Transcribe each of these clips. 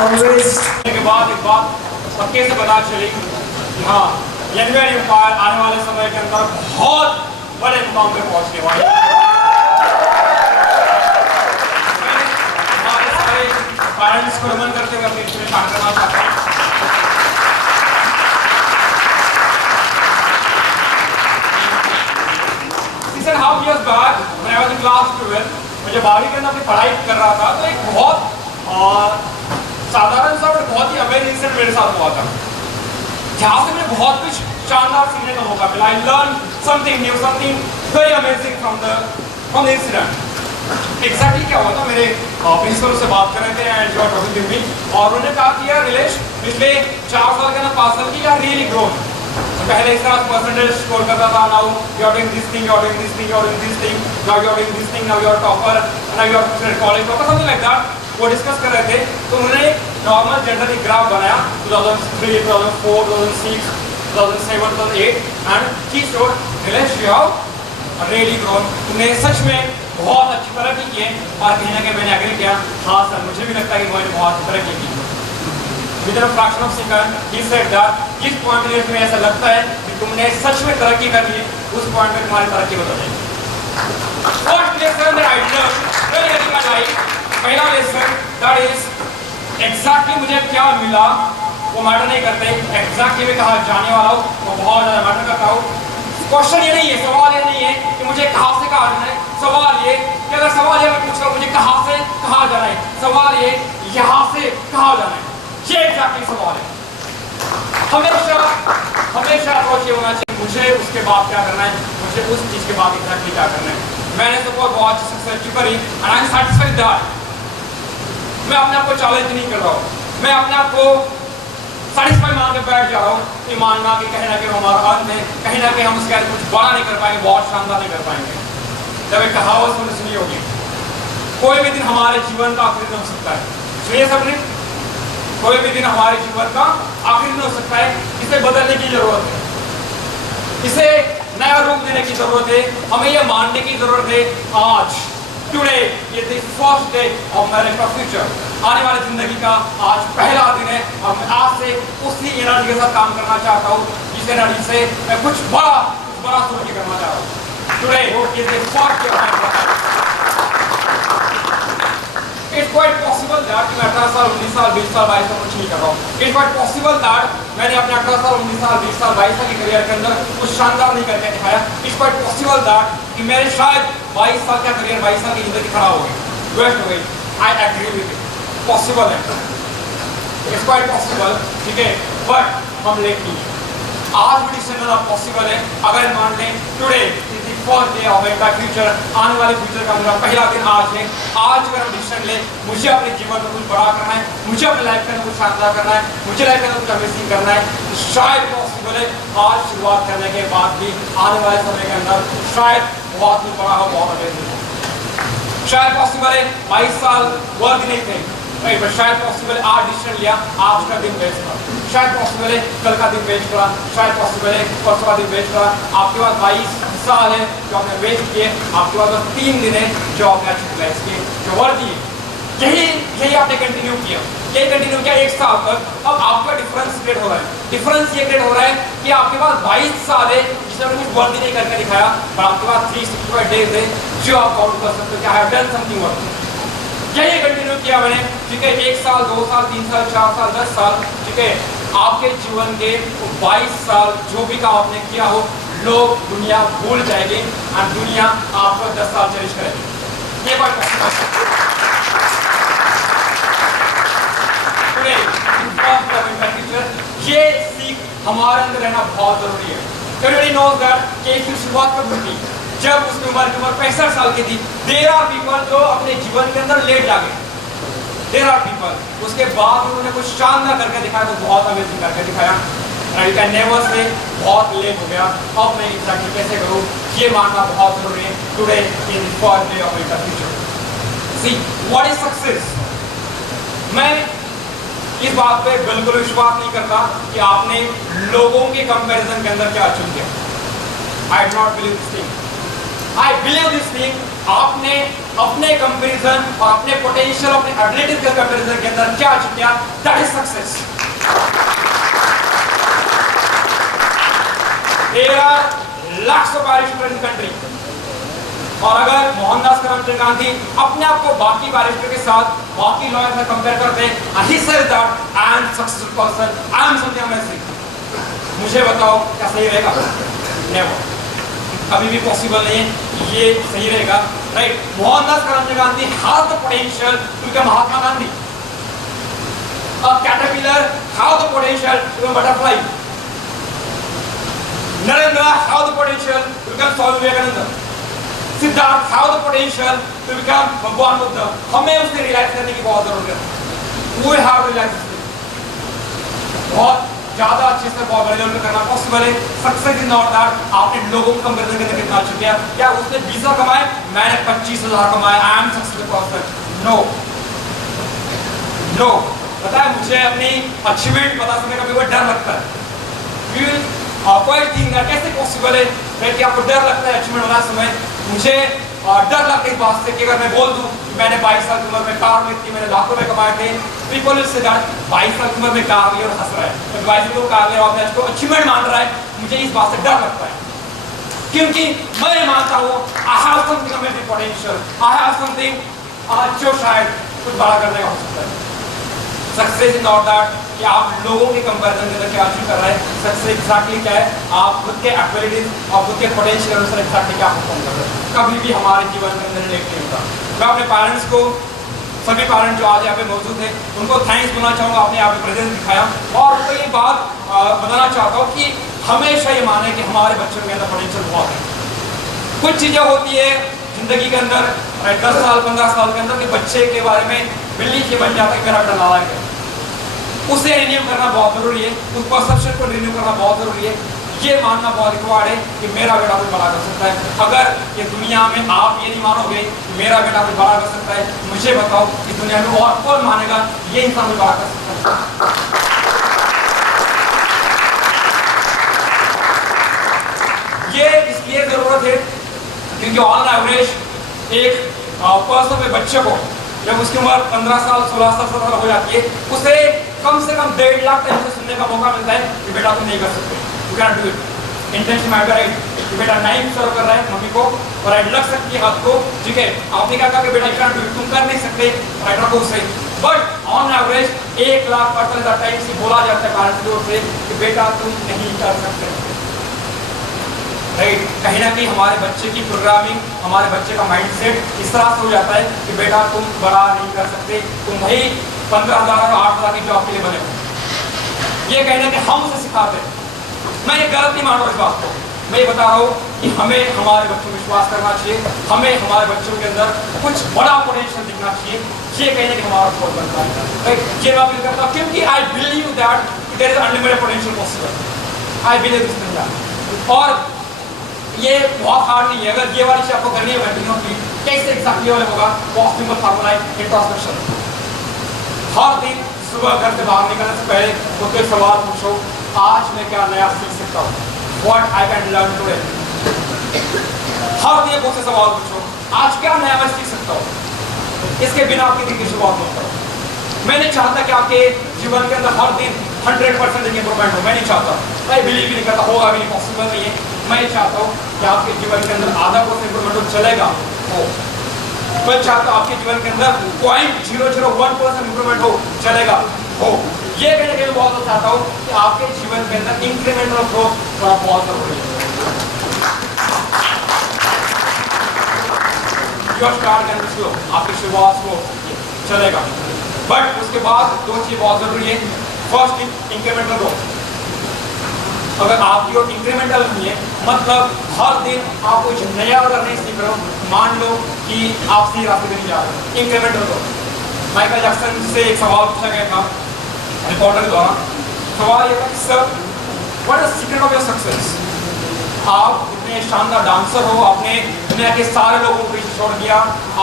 always. के बाद एक बात पक्के से पता चली कि हाँ यंगर एम्पायर आने वाले समय के अंदर बहुत बड़े मुकाम पे पहुंचने वाले हैं। हमारे सारे पेरेंट्स को नमन करते हुए अपनी इसमें शामिल करना चाहते हैं। Half years back when I was in class 12 मैं जब 12वीं के अंदर अपनी पढ़ाई कर रहा था तो एक बहुत साधारण सा बट बहुत ही अमेजिंग इंसिडेंट मेरे साथ हुआ था, जहाँ से मुझे बहुत कुछ शानदार सीखने का मौका मिला। I learned something new, something very amazing from the incident. Exactly क्या हुआ था, मेरे प्रिंसिपल से बात कर रहे थे and you are talking to me और उन्होंने कहा कि यार रिलेश पिछले 4 साल के अंदर 5 साल की यार रियली ग्रोथ। पहले इस तरह परसेंटेज स्कोर करता था, now you are doing this thing, you are doing this thing, you are doing this thing, now you are doing this thing, now you are topper, now you are college topper, something like that. वो discuss कर रहे थे तो उन्होंने एक normal generally graph बनाया 2003, 2004, 2006, 2007, 2008 and he showed relish you have really grown. तुमने सच में बहुत अच्छी तरक्की की है। और कहीं ना कहीं मैंने एग्री किया, हाँ सर मुझे भी लगता है कि मैंने बहुत तरक्की की। Within a fraction of second, he said that जिस पॉइंट में तुम्हें ऐसा लगता है कि तुमने सच में तरक्की कर ली, उस पॉइंट में तुम्हारी तरक्की बदल जाएगी। First lesson that I learned very early in my life, पहला lesson that is exactly मुझे क्या मिला वो मैटर नहीं करते, exactly मैं कहाँ जाने वाला हूँ वो बहुत ज़्यादा मैटर करता हूँ। क्वेश्चन ये नहीं है, सवाल ये नहीं है कि मुझे कहाँ से कहाँ जाना है, सवाल ये कि अगर सवाल ये मैं पूछ रहा हूँ मुझे कहाँ से कहाँ जाना है, सवाल ये यहाँ से कहाँ जाना है, ये एग्जैक्टली सवाल है। हमेशा अप्रोच ये होना चाहिए मुझे उसके बाद क्या करना है, मुझे उस चीज के बाद एग्जैक्टली क्या करना है। मैंने तो बहुत अच्छी सक्सेस करी and I am satisfied that. मैं अपने आप को चैलेंज नहीं कर रहा हूँ, मैं अपने आप को सैटिस्फाई मान के बैठ जा रहा हूँ कि मानना कि कहीं ना कहीं हमारा अंत है, कहीं ना कहीं हम उसके आगे कुछ बड़ा नहीं कर पाएंगे, बहुत शानदार नहीं कर पाएंगे। जब एक कहावत सुनने सुनी होगी, कोई भी दिन हमारे जीवन का आखिरी दिन हो सकता है। सुनिए सबने, कोई भी दिन हमारे जीवन का आखिरी दिन हो सकता है। इसे बदलने की जरूरत है, इसे नया रूप देने की जरूरत है, हमें यह मानने की जरूरत है आज टुडे ये the first day of my life future. आने वाली जिंदगी का आज पहला दिन है और मैं आज से उसी एनर्जी के साथ काम करना चाहता हूँ जिस एनर्जी से मैं कुछ बड़ा सोच के करना चाह रहा हूँ। Today is the first day of my life. It's quite possible that मैं 18 साल 19 साल 20 साल 22 साल कुछ नहीं कर रहा हूँ। It's quite possible that मैंने अपने 18 साल 19 साल 20 साल 22 साल की करियर के अंदर कुछ शानदार नहीं करके दिखाया। It's quite possible that कि मेरे शायद 22 साल का करियर 22 साल की जिंदगी खराब हो गई, वेस्ट हो गई। I agree with it, possible है, it's quite possible, ठीक है, but हम लेट नहीं है। आज भी डिसीजन लेना पॉसिबल है अगर मान लें today is the first day of my future. आने वाले फ्यूचर का मेरा पहला दिन आज है। आज अगर हम डिसीजन ले मुझे अपने जीवन में कुछ बड़ा करना है, मुझे अपने लाइफ में कुछ शानदार करना है, मुझे लाइफ में कुछ अमेजिंग करना है, तो शायद पॉसिबल है आज शुरुआत करने के बाद भी आने वाले समय के अंदर शायद बहुत कुछ बड़ा हो, बहुत अमेजिंग हो। शायद पॉसिबल है 22 साल वर्थ नहीं थे, पर शायद पॉसिबल आज डिसीजन लिया, आज का दिन वेस्ट करा। शायद पॉसिबल है कल का दिन वेस्ट करा, शायद पॉसिबल है परसों का दिन वेस्ट करा। आपके पास 22 साल है जो आपने वेस्ट किए, आपके पास बस 3 दिन है जो आपने अच्छे यूटिलाइज किए, जो वर्दी है। यही आपने कंटिन्यू किया, यही कंटिन्यू किया 1 साल तक। अब आपका डिफरेंस क्रिएट हो रहा है, डिफरेंस ये क्रिएट हो रहा है कि आपके पास 22 साल है जिसमें आपने कुछ वर्दी नहीं करके दिखाया, पर आपके पास 365 डेज है जो आप काउंट कर सकते हो कि I have done something worth. यही कंटिन्यू किया मैंने, ठीक है, 1 साल 2 साल 3 साल 4 साल 10 साल, ठीक है। आपके जीवन के 22 साल जो भी काम आपने किया हो, लोग दुनिया भूल जाएगी और दुनिया आपको 10 साल चेरिश करेगी। ये बात ये सीख हमारे अंदर रहना बहुत जरूरी है। Everybody knows that कि एक शुरुआत कब हुई थी, जब उसकी उम्र 65 साल की थी। देयर आर पीपल जो अपने जीवन के अंदर लेट जागे, देयर आर पीपल उसके बाद उन्होंने कुछ शानदार करके दिखाया, तो बहुत अमेजिंग करके दिखाया। यू कैन नेवर से बहुत लेट हो गया, अब मैं एग्जैक्टली कैसे करूँ ये मानना बहुत जरूरी है। Today is the first day of my future. See what is success. मैं इस बात पे बिल्कुल विश्वास नहीं करता कि आपने लोगों के कंपैरिजन के अंदर क्या अचीव किया। I do not believe this thing, I believe this thing. आपने अपने कंपैरिजन और अपने पोटेंशियल, अपने एबिलिटीज के कंपैरिजन के अंदर क्या अचीव किया, that is success. 13 lakh barrister in country, और अगर मोहनदास करमचंद गांधी अपने आप को बाकी बारिस्टर के साथ, बाकी लॉयर से कंपेयर करते हैं, he said that I am successful person, I am something amazing, मुझे बताओ क्या सही रहेगा? नेवर, कभी भी पॉसिबल नहीं है ये सही रहेगा, right? Mohandas Karamchand Gandhi have the potential to become Mahatma Gandhi, a caterpillar have the potential to become butterfly, Narendra have the potential to become Swami Vivekananda, Siddharth have the potential to become भगवान बुद्ध। हमें उससे रियलाइज करने की बहुत जरूरत है, we have to realize this, बहुत ज्यादा अच्छे से बहुत बड़े लेवल पे करना पॉसिबल है। सक्सेस इज नॉट दैट आपने लोगों को कंपैरिजन करके कितना अचीव किया, क्या उसने 20 कमाए, मैंने 25,000 कमाए, I am successful person, no no. पता है मुझे अपनी अचीवमेंट पता से कभी डर लगता है, क्वाइट थिंक दैट कैसे पॉसिबल है कि आपको डर लगता है अचीवमेंट बनाते समय? मुझे डर लगता है इस बात से कि अगर मैं बोल दूं मैंने 22 साल की उम्र में कार ली थी, मैंने लाखों रुपए कमाए थे, पीपल विल से दैट 22 साल की उम्र में कार ली और हंस रहा है, 22 साल कार ले और अपने इसको अचीवमेंट मान रहा है, मुझे इस बात से डर लगता है, क्योंकि मैं मानता हूँ I have something amazing potential, I have something जो शायद कुछ बड़ा करने का हो सकता है। सक्सेस इज नॉट दैट कि आप लोगों के कंपैरिजन में क्या अचीव कर रहे हैं, सक्सेस एग्जैक्टली क्या है, आप खुद के एबिलिटीज और खुद के पोटेंशियल अनुसार एग्जैक्टली क्या परफॉर्म कर रहे हैं। कभी भी हमारे जीवन के अंदर रिलेट नहीं होता। मैं अपने पेरेंट्स को, सभी पेरेंट्स जो आज यहाँ पे मौजूद हैं, उनको थैंक्स बोलना चाहूँगा, आपने यहाँ पे प्रेजेंस दिखाया, और उनको ये बात बताना चाहता हूँ कि हमेशा ये माने कि हमारे बच्चों के अंदर पोटेंशियल बहुत है। कुछ चीज़ें होती है जिंदगी के अंदर 10 साल 15 साल के अंदर के बच्चे के बारे में बिल्ली के बन जाता है, मेरा बेटा नालायक है, उसे रिन्यू करना बहुत जरूरी है, उस परसेप्शन को रिन्यू करना बहुत जरूरी है, ये मानना बहुत रिक्वायर्ड है कि मेरा बेटा कुछ बड़ा कर सकता है। अगर ये दुनिया में आप ये नहीं मानोगे कि मेरा बेटा कुछ बड़ा कर सकता है, मुझे बताओ इस दुनिया में और कौन मानेगा ये इंसान कुछ बड़ा कर सकता है? ये इसलिए जरूरत है क्योंकि ऑन एवरेज एक पर्सन में बच्चे को जब उसकी उम्र 15 साल 16 साल 17 हो जाती है, उसे कम से कम 1.5 लाख टाइम से सुनने का मौका मिलता है कि बेटा तुम नहीं कर सकते, you can do it, intention matter right, कि बेटा नाइफ सर्व कर रहा है मम्मी को और राइट लग सकती है हाथ को, ठीक है, आपने क्या कहा कि बेटा यू कैन डू इट, तुम कर नहीं सकते, राइट रखो उसे, but on average 1 lakh 48,000 time से बोला जाता है पेरेंट्स की ओर से कि बेटा तुम नहीं कर सकते, राइट? कहीं ना कहीं हमारे बच्चे की प्रोग्रामिंग, हमारे बच्चे का माइंडसेट इस तरह से हो जाता है कि बेटा तुम बड़ा नहीं कर सकते, तुम वही 15,000 और 8,000 की जॉब के लिए बने हो। ये कहीं ना कहीं हम उसे सिखाते हैं। मैं ये गलत नहीं मान रहा इस बात को, मैं ये बता रहा हूँ कि हमें हमारे बच्चों में विश्वास करना चाहिए, हमें हमारे बच्चों के अंदर कुछ बड़ा पोटेंशियल दिखना चाहिए, ये कहीं ना कहीं हमारा बहुत बनता है, राइट? ये मैं अपील करता हूँ क्योंकि I believe that there is unlimited potential possible, I believe this thing. और ये बहुत हार्ड नहीं है, अगर ये वाली चीज आपको करनी है बैठिंग की कैसे एग्जैक्टली वाले होगा, बहुत सिंपल फार्मूला है, इंट्रोस्पेक्शन। हर दिन सुबह घर से बाहर निकलने से पहले खुद को सवाल पूछो, आज मैं क्या नया सीख सकता हूँ, what I can learn today. हर दिन खुद से सवाल पूछो, आज क्या नया मैं सीख सकता हूँ। इसके बिना आपकी दिन की शुरुआत मत करो। मैं नहीं चाहता कि आपके जीवन के अंदर हर दिन 100% इंप्रूवमेंट हो, मैं नहीं चाहता, मैं बिलीव भी नहीं करता, होगा भी नहीं, पॉसिबल नहीं है। मैं चाहता हूँ कि आपके जीवन के अंदर आधा % इंप्रूवमेंट हो, चलेगा हो। मैं चाहता हूँ आपके जीवन के अंदर 0.001% इंप्रूवमेंट हो, चलेगा हो। ये कहने के लिए बहुत चाहता हूँ कि आपके जीवन के अंदर इंक्रीमेंटल ग्रोथ थोड़ा बहुत जरूरी है। Your start can be slow, आपकी शुरुआत स्लो चलेगा, बट उसके बाद 2 चीज बहुत जरूरी है। First is incremental growth. अगर आपकी ओर इंक्रीमेंटल नहीं है, मतलब हर दिन आप कुछ नया अगर नहीं सीख रहे हो, मान लो कि आप सही रास्ते पे नहीं जा रहे, इंक्रीमेंटल ग्रोथ। माइकल जैक्सन से एक सवाल पूछा गया था रिपोर्टर के द्वारा, सवाल ये था कि sir what is secret of your success? आप इतने शानदार डांसर हो, आपने दुनिया के सारे लोगों को पीछे छोड़ दिया,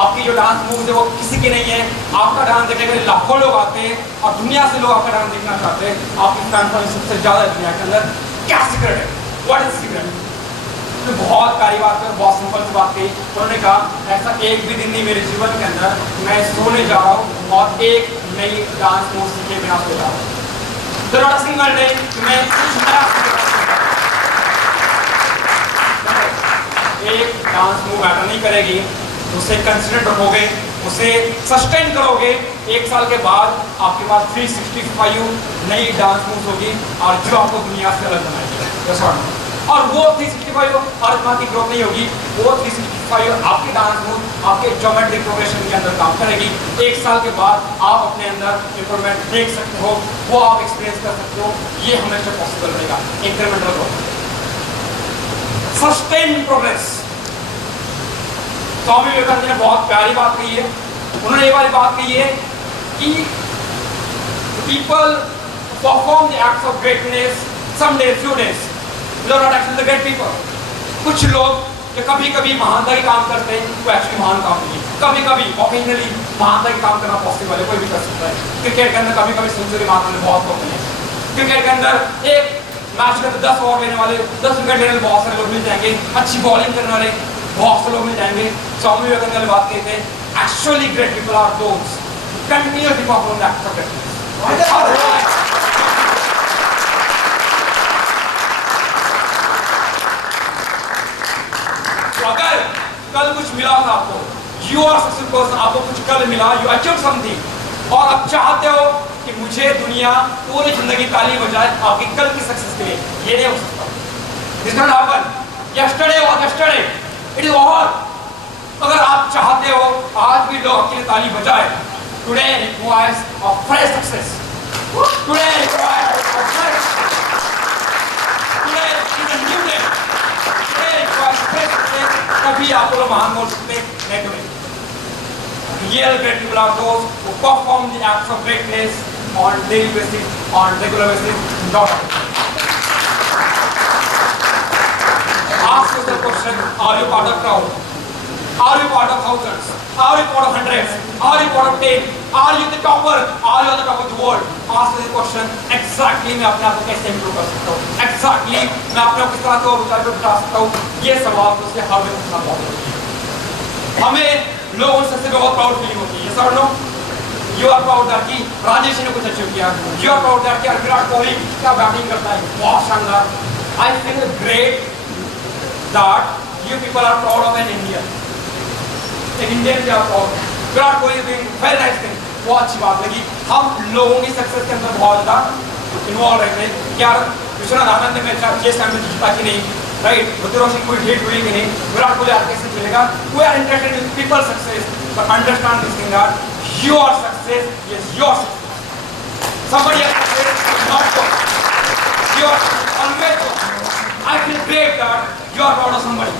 आपकी जो डांस मूव्स है वो किसी की नहीं है, आपका डांस देखने के लिए लाखों लोग आते हैं और दुनिया से लोग आपका डांस देखना चाहते हैं, आपकी फैन फॉलोइंग सबसे ज्यादा है दुनिया के अंदर, क्या सीक्रेट है? What is secret? उन्होंने बहुत प्यारी बात कही, बहुत सिंपल सी बात कही। उन्होंने कहा ऐसा एक भी दिन नहीं मेरे जीवन के अंदर मैं सोने जा रहा हूँ और एक नई डांस मूव सीखे बिना सो जा रहा हूँ। तो नॉट अ सिंगल डे मैं कुछ नया एक डांस मूव मैटर नहीं करेगी, उसे कंसिडर रखोगे, उसे सस्टेन करोगे, एक साल के बाद आपके पास 365 नई डांस मूव्स होगी और जो आपको दुनिया से अलग बनाएगी। और वो 365 अर्थमाटिक ग्रोथ नहीं होगी, वो 365 आपके डांस मूव आपके ज्योमेट्रिक प्रोग्रेशन के अंदर काम करेगी। एक साल के बाद आप अपने अंदर इंप्रूवमेंट देख सकते हो, वो आप एक्सपीरियंस कर सकते हो। ये हमेशा पॉसिबल रहेगा। Incremental growth, sustain progress. Swami Vivekananda ने बहुत प्यारी बात कही है। उन्होंने ये वाली बात कही है कि people perform the acts of greatness some days, few days. They are not actually the great people. कुछ लोग जो कभी-कभी महानता के काम करते हैं, वो एक्चुअली महान काम नहीं है। कभी-कभी ऑकेजनली महानता के काम करना पॉसिबल है, कोई भी कर सकता है। क्रिकेट के अंदर कभी-कभी सेंचुरी मारने में बहुत प्रॉब्लम है। क्रिकेट के अंदर एक मैच के अंदर 10 ओवर लेने वाले, 10 विकेट लेने वाले बहुत सारे लोग मिल जाएंगे, अच्छी बॉलिंग करने वाले बहुत से लोग मिल जाएंगे। स्वामी विवेकानंद ने बात कहते हैं, actually great people are those continuously perform the acts of greatness. अगर कल कुछ मिला था आपको, यू आर सक्सेसफुल पर्सन, आपको कुछ कल मिला, यू अचीव समथिंग, और आप चाहते हो कि मुझे दुनिया पूरी जिंदगी ताली बजाए आपकी कल की सक्सेस के लिए, ये नहीं हो सकता। This not happen. Yesterday was yesterday, it is over. अगर आप चाहते हो आज भी लोग आपके लिए ताली बजाए, today requires a fresh success. Today requires a fresh, today is a new day, today requires fresh success. तभी आप लोग महान बोल सकते हैं today. Real great people are those who perform the acts of greatness on daily basis, on regular basis, not ask yourself the question, are you part of crowd? Are you part of thousands? Are you part of hundreds? Are you part of 10? Are you the topper? Are you on the top of the world? Ask this question. Exactly मैं अपने आप को कैसे improve कर सकता हूँ? Exactly मैं अपने आप को किस तरह से ऊंचाई पे उठा सकता हूँ? ये सवाल मुझसे हर दिन पूछना बहुत जरूरी है। हमें लोगों से बहुत प्राउड फीलिंग होती है। सब लोग यू आर प्राउड दैट कि राजेश ने कुछ अचीव किया, यू आर प्राउड दैट कि विराट कोहली क्या बैटिंग करता है, बहुत शानदार। I feel great that you people are proud of an Indian. एक इंडियन भी आप proud, Virat Kohli doing very nice thing, बहुत अच्छी बात लगी। हम लोगों की सक्सेस के अंदर बहुत ज़्यादा इन्वॉल्व रहते हैं। क्या विश्वनाथ आनंद ने मैच चेस टाइम में जीता कि नहीं, राइट? ऋतिक रोशन कोई हिट हुई कि नहीं, विराट कोहली आगे से मिलेगा। We are interested in people success, but understand this thing that your success is your success, somebody else's success is not yours, yours always yours. I feel great that you are proud of somebody.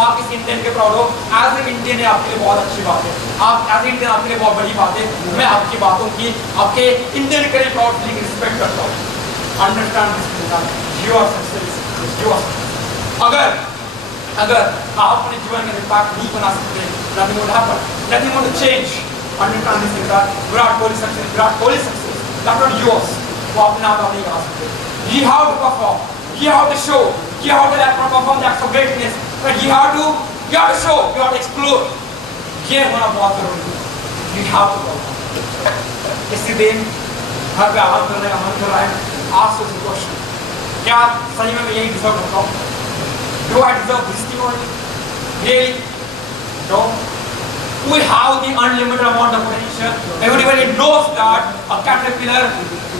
आप इस Indian के proud हो, as a Indian है आपके लिए बहुत अच्छी बात है। आप एज ए इंडियन आपके लिए बहुत बड़ी बात है। मैं आपकी बातों की, आपके इंडियन के लिए प्राउड फीलिंग रिस्पेक्ट करता हूँ। Understand this thing that your success is your success. अगर आप अपने जीवन में इम्पैक्ट नहीं बना सकते, nothing would happen, nothing would change. Understand this thing that Virat Kohli success, that's not yours. वो अपने आप नहीं बना सकते। You have to perform, you have to show, you have to perform the acts of greatness, but you have to show, you have to explore. ये होना बहुत जरूरी है। You have to perform. इसी दिन घर पे आराम करने का मन कर रहा है, ask yourself question, क्या सही में मैं यही डिजर्व करता हूँ? Do I deserve this thing only? Really? No. We have the unlimited amount of potential. Everybody knows that a caterpillar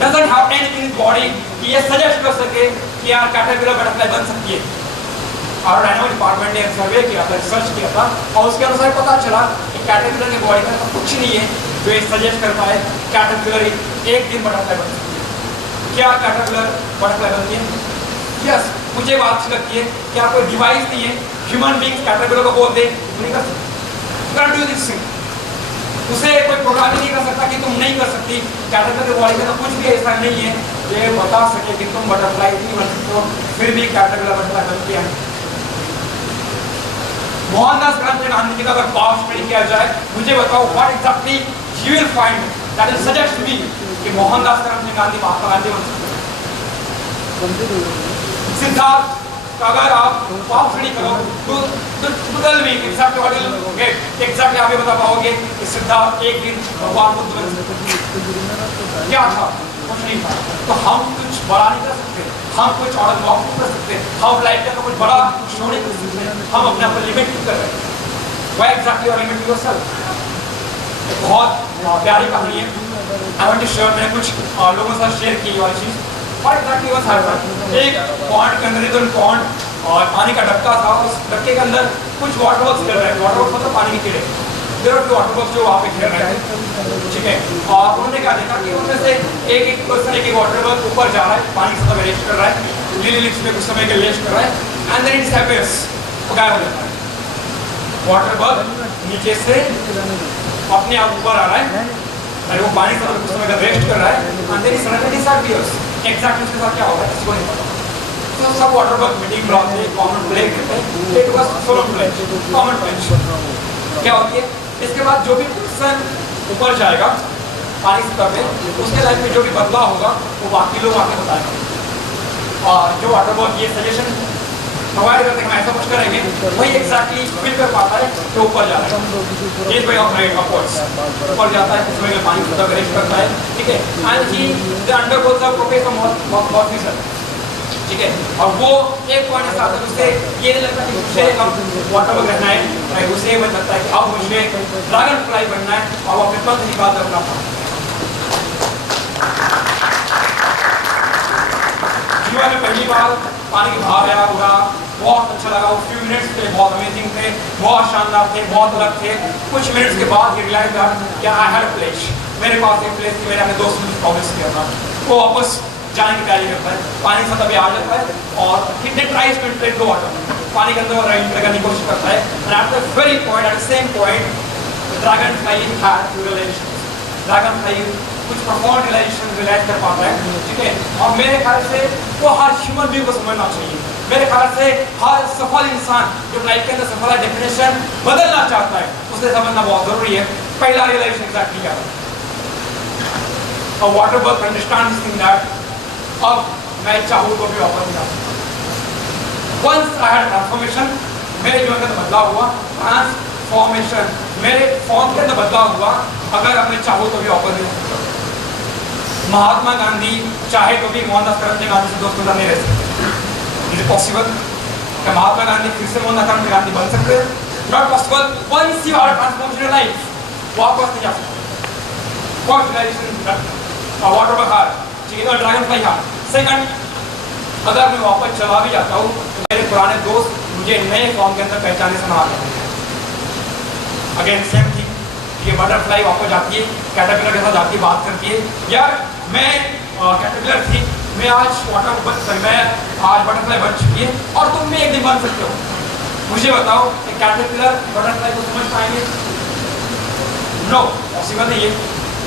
doesn't have anything in its body कि ये suggest कर सके कि यार caterpillar butterfly बन सकती है। और एनिमल डिपार्टमेंट ने एक सर्वे किया था, रिसर्च किया था, और उसके अनुसार पता चला कि कैटरपिलर की बॉडी में ऐसा कुछ नहीं है जो ये सजेस्ट कर पाए कैटरपिलर एक दिन बटरफ्लाई बन सकती है। क्या कैटरपिलर बटरफ्लाई बनती है? यस। मुझे बात अच्छी लगती है कि आप कोई डिवाइस नहीं है, ह्यूमन बीइंग कैटरपिलर को बोल दे नहीं कर सकते, उसे कोई प्रोग्राम नहीं कर सकता कि तुम नहीं कर सकती। कैटरपिलर की बॉडी में तो कुछ भी ऐसा नहीं है जो बता सके कि तुम बटरफ्लाई नहीं बन सकते हो, फिर भी कैटरपिलर बटरफ्लाई बनती है। मोहनदास करमचंद गांधी जी का अगर पास्ट स्टडी किया जाए, मुझे बताओ what exactly you will find that will suggest me कि मोहनदास करमचंद गांधी महात्मा गांधी बन सकते हैं। सिद्धार्थ तो अगर आप पाप नहीं करो तो बदल भी exactly what will get exactly आप ये बता पाओगे कि सिद्धार्थ एक दिन भगवान बुद्ध बन सकते क्या था, कुछ नहीं था। तो हम कुछ बड़ा नहीं कर सकते, हम कुछ और लॉक नहीं कर सकते, हम लाइफ का कुछ बड़ा शो नहीं कर सकते, हम अपने आप को लिमिट कर रहे हैं। व्हाई एग्जैक्टली और लिमिट योरसेल्फ। बहुत प्यारी कहानी है, आई वांट टू शेयर। मैंने कुछ लोगों के साथ शेयर की वाली चीज। और एग्जैक्टली व्हाट हैपेंड, एक पॉइंट के अंदर इधर पॉइंट और पानी का डब्बा था, उस डब्बे के अंदर कुछ वाटर बॉक्स खेल रहे हैं। वाटर बॉक्स मतलब पानी के कीड़े, there are two water bugs जो वहाँ पे खेल रहे थे, ठीक है। और उन्होंने क्या देखा कि उनमें से एक पर्सन एक वाटर बॉक्स ऊपर जा रहा है, पानी के साथ रेस्ट कर रहा है, लिली लिप्स में कुछ समय के रेस्ट कर रहा है, एंड देन इट डिसअपियर्स, गायब हो जाता है। वाटर बॉक्स नीचे से अपने आप ऊपर आ रहा है, अरे वो पानी से कुछ समय का रेस्ट कर रहा है, and then it suddenly disappears. Exactly उसके साथ क्या होगा इसको नहीं पता। तो सब वाटर बॉक्स मीटिंग ब्लॉक में कॉमन प्ले करते हैं, it was solo play, common play क्या होती है। इसके बाद जो भी पर्सन ऊपर जाएगा पानी सतह पे, उसके लाइफ में जो भी बदलाव होगा वो बाकी लोग आके बताएंगे। और जो वाटर बॉक्स ये सजेशन प्रोवाइड करते हैं ऐसा कुछ करेंगे, वही एग्जैक्टली फील कर पाता है तो ऊपर जा रहा है। इस वे ऑफ राइट अपवर्ड्स ऊपर जाता है, कुछ समय पानी सतह पे रेस्ट करता है, ठीक है। And he the undergoes the profession officer, ठीक है। और वो एक पॉइंट ऐसा आता है उससे ये नहीं लगता कि मुझे अब वाटर बॉक्स रहना है, उसे ये लगता है कि अब मुझे ड्रैगन फ्लाई बनना है, और वो अपने पंख निकाल कर अपना जीवन में पहली बार पानी के बाहर आया, उड़ा, बहुत अच्छा लगा। वो फ्यू मिनट्स थे, बहुत अमेजिंग थे, बहुत शानदार थे, बहुत अलग थे। कुछ मिनट्स के बाद ही रियलाइज किया कि आई हैड अ प्लेस, मेरे पास एक प्लेस थी, मैंने अपने दोस्त ने प्रॉमिस किया था। वो वापस जाने की तैयारी करता है, पानी से तभी आ जाता है और कितने tries to enter the water, पानी के अंदर एंटर करने की कोशिश करता है। And at the very point, at the same point, dragonfly had to realization, dragonfly कुछ प्रोफाउंड रियलाइज कर पाता है, ठीक है। और मेरे ख्याल से वो हर ह्यूमन बीइंग को समझना चाहिए। मेरे ख्याल से हर सफल इंसान जो लाइफ के अंदर सफल डेफिनेशन बदलना चाहता है, उसे समझना बहुत जरूरी है। पहला रियलाइजेशन एग्जैक्टली क्या है, और water box understand this thing that अब मैं चाहूँ तो भी वापस नहीं जा सकता। वंस आई हैड ट्रांसफॉर्मेशन, मेरे जीवन के अंदर बदलाव हुआ, ट्रांसफॉर्मेशन मेरे फॉर्म के अंदर बदलाव हुआ। अगर अब मैं चाहूँ तो भी वापस नहीं जा सकता। महात्मा गांधी चाहे तो भी मोहनदास करमचंद गांधी से दोस्त नहीं रह सकते। Is it possible? क्या महात्मा गांधी फिर से मोहनदास करमचंद गांधी बन सकते हैं? Not possible. Once you are transformation in life, वापस नहीं जा सकते। फर्स्ट रियलाइजेशन वाटर बहार, ठीक है, ड्रैगन फ्लाई हार। सेकंड, अगर मैं वापस चला भी जाता हूँ तो मेरे पुराने दोस्त मुझे नए फॉर्म के अंदर पहचाने से मना करते हैं। अगेन सेम थिंग, ये बटरफ्लाई वापस जाती है, कैटरपिलर के साथ जाती है, बात करती है, यार मैं कैटरपिलर थी, मैं आज बटरफ्लाई बन चुकी है और तुम भी एक दिन बन सकते हो। मुझे बताओ कि कैटरपिलर बटरफ्लाई को समझ पाएंगे? नो, पॉसिबल नहीं है।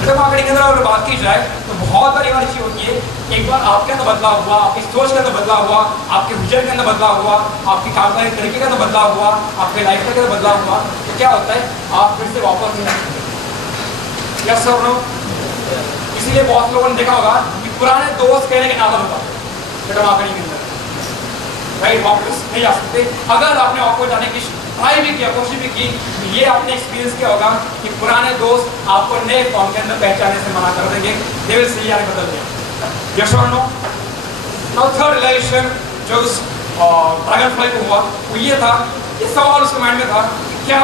जब मार्केटिंग के अंदर अगर बात की जाए तो बहुत बार ये वाली चीज होती है, एक बार आपके अंदर बदलाव हुआ, आपकी सोच के अंदर बदलाव हुआ, आपके विजन के अंदर बदलाव हुआ, आपकी काम करने के तरीके के अंदर बदलाव हुआ, आपके लाइफ के अंदर बदलाव हुआ, तो क्या होता है, आप फिर से वापस नहीं आ सकते। यस और नो? इसीलिए बहुत लोगों ने देखा होगा कि पुराने दोस्त कहने के नाम होता है मार्केटिंग के अंदर, राइट, वापस नहीं जा सकते। अगर आपने वापस जाने की ट्राई भी किया, कोशिश भी की, ये आपने एक्सपीरियंस किया होगा कि पुराने दोस्त आपको नए फॉर्म के अंदर पहचाने से मना कर देंगे, दे विल से यानी बदल देंगे। यस और नो? नाउ थर्ड रिलेशन जो उस ड्रैगन फ्लाई को हुआ वो ये था, इस सवाल उसके माइंड में था कि क्या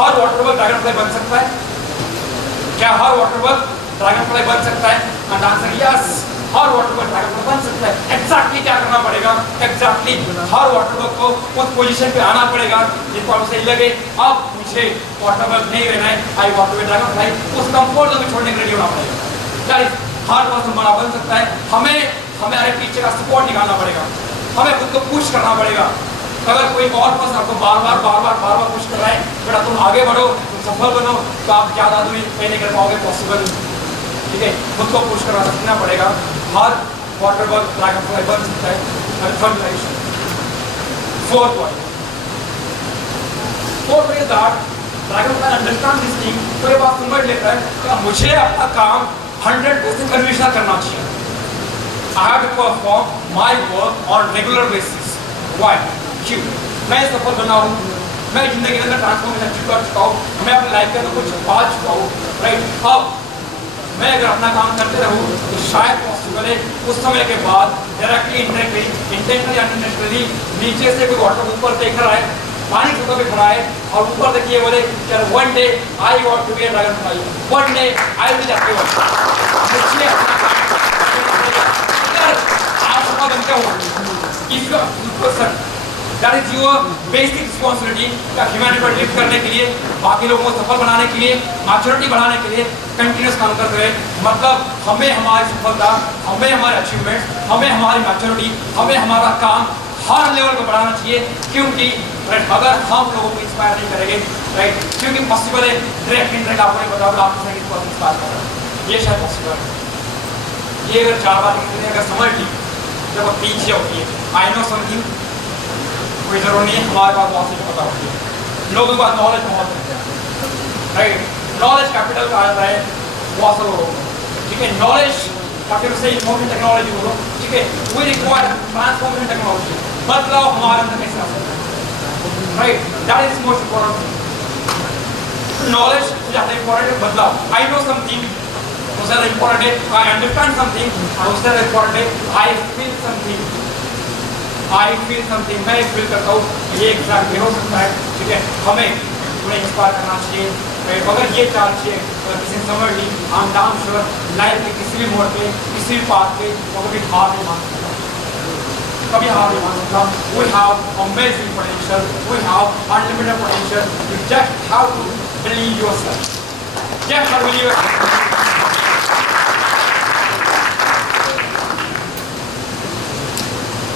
हर वाटर बॉल ड्रैगन फ्लाई बन सकता है? क्या हर वाटर बॉल ड्रैगन फ्लाई बन सकता है? And answer yes, her water ball dragon fly बन सकता है। एग्जैक्टली क्या करना पड़ेगा? एग्जैक्टली हर वाटर बॉल को उस पोजीशन पे आना पड़ेगा जिसको आपसे लगे अब मुझे वाटर बॉल नहीं रहना है, आई वाटर बॉल ड्रैगन फ्लाई, उस कंफर्ट जोन में छोड़ने के रेडी होना पड़ेगा। गाइस, हर पर्सन बड़ा बन सकता है, हमें हमारे पीछे का सपोर्ट निकालना पड़ेगा, हमें खुद को पुश करना पड़ेगा। अगर कोई और पर्सन आपको बार बार पुश कर रहा है, बेटा तुम आगे बढ़ो, तुम सफल बनो, तो आप ज़्यादा दूरी तय नहीं कर पाओगे, पॉसिबल, ठीक है। खुद को पुश करना सीखना पड़ेगा। हर वाटर बॉल ड्रैगन फ्लाई बन सकता है। Third relation, fourth point that dragon fly understand this thing, तो ये बात समझ लेता है कि मुझे अपना काम 100% कन्विक्शन करना चाहिए। I have to perform my work on regular basis. Why क्यों? मैं सफल बना हूँ, मैं जिंदगी के अंदर ट्रांसफॉर्मेशन कर चुका हूँ, मैं अपनी लाइफ के अंदर कुछ पा चुका हूँ, राइट। अब मैं अगर अपना काम करते रहूँ तो शायद पॉसिबल है उस समय के बाद डायरेक्टली इंटरनेटली इंटेंशनली अनइंटेंशनली नीचे से कोई वाटर ऊपर देख रहा है, पानी की सतह पे खड़ा है और ऊपर देखिए बोले यार one day I want to be a dragonfly, one day I will achieve. मुझे अपना काम आप सफल बनते हो if you person that is your basic responsibility का ह्यूमैनिटी पर लिव करने के लिए, बाकी लोगों को सफल बनाने के लिए, मैच्योरिटी बढ़ाने के लिए कंटिन्यूस काम करते रहे। मतलब हमें हमारी सफलता, हमें हमारे अचीवमेंट्स, हमें हमारी मैच्योरिटी, हमें हमारा काम हर लेवल पर बढ़ाना चाहिए, क्योंकि अगर हम लोगों को इंस्पायर नहीं करेंगे, राइट, क्योंकि पॉसिबल है डायरेक्ट इंटरेक्ट आपको नहीं पता आपको सही को इंस्पायर कर रहा है, ये शायद पॉसिबल है। ये अगर 4 बार अगर समझ ली जब वो पीछे होती है, आई नो समथिंग, कोई जरूर नहीं है हमारे पास बहुत चीज़ें पता होती है, लोगों के पास नॉलेज बहुत होता है, राइट। नॉलेज कैपिटल कहा जाता है बहुत सारे लोगों को, ठीक है। नॉलेज कैपिटल से इंफॉर्मेशन टेक्नोलॉजी बोलो, ठीक है। वी रिक्वायर ट्रांसफॉर्मेशन टेक्नोलॉजी, बदलाव हमारे अंदर कैसे आ सकता है, right, that is most important. Knowledge ज़्यादा इम्पोर्टेंट है, बदलाव। आई नो समथिंग तो ज़्यादा इम्पोर्टेंट है, आई अंडरस्टैंड समथिंग तो ज़्यादा इम्पोर्टेंट है, I feel something, I feel something, मैं फील करता हूँ, ये एग्जैक्ट हो सकता है, ठीक है। हमें उन्हें इंस्पायर करना चाहिए, अगर ये चार चाहिए तो किसी ने समझ ली, I am damn sure life के किसी भी मोड़ पे, किसी भी पाथ पे वो कभी हार नहीं मान सकता, कभी हार नहीं मान सकता। We have amazing potential, we have unlimited potential, you just have to believe yourself, just have to believe yourself.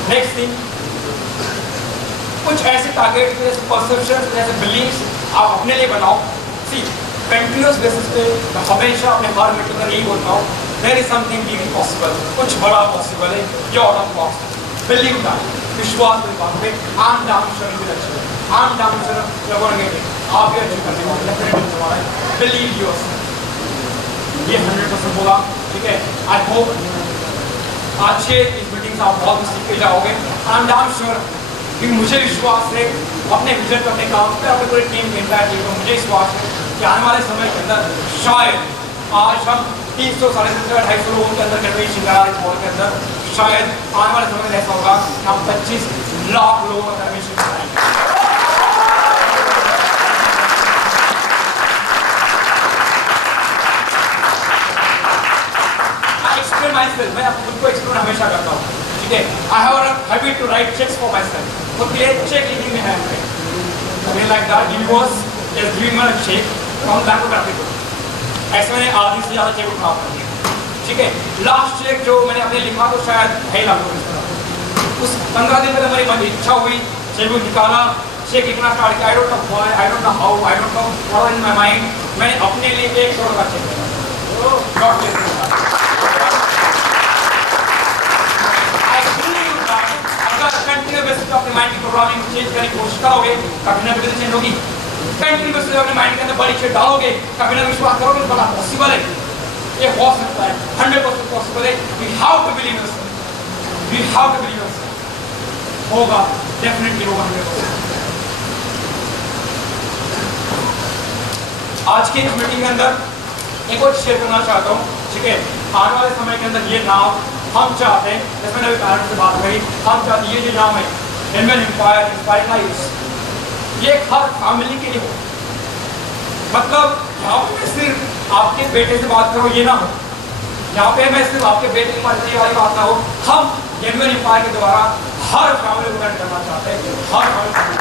Next thing, कुछ ऐसे टारगेट, जैसे परसेप्शन, जैसे बिलीव्स आप अपने लिए बनाओ। सी कंटिन्यूस बेसिस पे मैं हमेशा अपने हर मीटिंग में यही बोलता हूँ, there is something big possible, कुछ बड़ा पॉसिबल है, ये out of box, believe that, विश्वास के बात पे I am damn sure will achieve, I am damn sure you are going to get it, आप ये अचीव करने वाले डेफिनेटली हमारा है, बिलीव योरसेल्फ, ये 100% होगा, ठीक है। आई होप आज के इस मीटिंग से आप बहुत कुछ सीख के जाओगे, आई एम डैम श्योर कि मुझे विश्वास है अपने विजन पे, अपने काम पे, अपने पूरी टीम के एंटायर टीम को मुझे विश्वास है कि आने वाले समय के अंदर शायद आज हम 300, 350, 250 लोगों के अंदर कन्वेंशन करा रहे इस मॉल के अंदर, शायद आने वाले समय में ऐसा होगा कि हम 25 लाख लोगों का कन्वेंशन कराएंगे। मैं खुद को एक्सप्लोर हमेशा करता हूँ, ठीक है। I have a habit to write checks for myself, खुद के लिए चेक लिखने में है मुझे, like that he was just giving me a check from bank of Africa, ऐसे मैंने आधी से ज़्यादा चेक उठा दिया, ठीक है। लास्ट चेक जो मैंने अपने लिखा तो शायद 2.5 लाख रुपये, उस 15 दिन में मेरी मन इच्छा हुई, चेक बुक निकाला, चेक लिखना स्टार्ट किया, I don't know why, I don't know how, I don't know what in my mind, मैंने अपने लिए 1 करोड़ का चेक लिखा, अपने माइंड की प्रोग्रामिंग चेंज करने की कोशिश करोगे, कभी ना कभी चेंज होगी। कंटिन्यूअसली अपने माइंड के अंदर बड़ी चीज डालोगे, कभी ना विश्वास करोगे तो बड़ा पॉसिबल है, ये हो सकता है, 100% पॉसिबल है। We have to believe yourself, we have to believe yourself, होगा, डेफिनेटली होगा 100%। आज की इस मीटिंग के अंदर एक और शेयर करना चाहता हूँ, ठीक है। आने वाले समय के अंदर ये नाम हम चाहते हैं, जैसे मैंने अभी पैरेंट्स से बात करी, हम चाहते हैं ये जो नाम है हिलमैन एम्पायर इंस्पायरिंग लाइव्स, ये हर फैमिली के लिए हो। मतलब यहाँ पे मैं सिर्फ आपके बेटे से बात करूँ ये ना हो, यहाँ पे मैं सिर्फ आपके बेटे की मर्जी वाली बात ना हो, हम हिलमैन एम्पायर के द्वारा हर फैमिली को कनेक्ट करना चाहते हैं, हर फैमिली।